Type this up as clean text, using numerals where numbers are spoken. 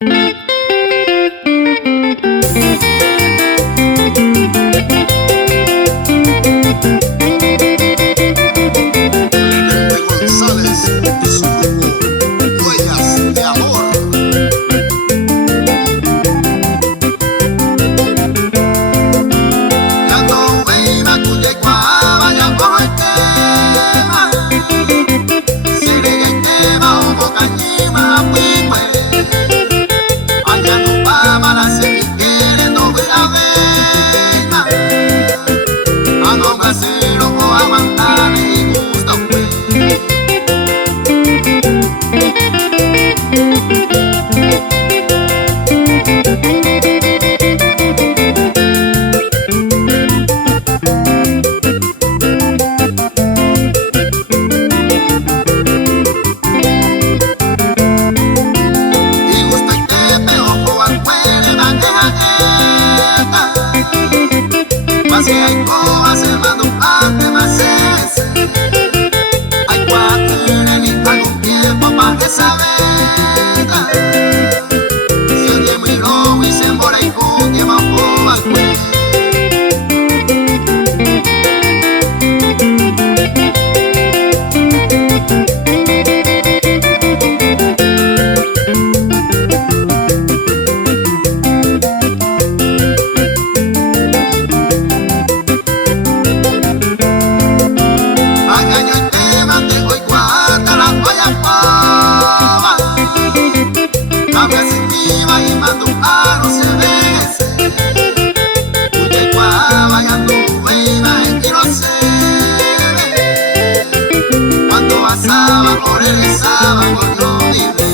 Clemente González y su grupo Huellas de Amor. La novena cuya iguaba ya por el tema, serega el tema o bocañima pipue, allá no pama la sequiere no ve la vena, a no casero o aguantar y gusta un pues. Mas que hay cosas hermano parte más ese. Hay cuatro en algún tiempo para que saber. Si alguien miró y se mora y con que va por al cuello. Y mando un paro se vence, cuya igual vayando buena en que no se ve. Cuando pasaba por regresaba por no vivir.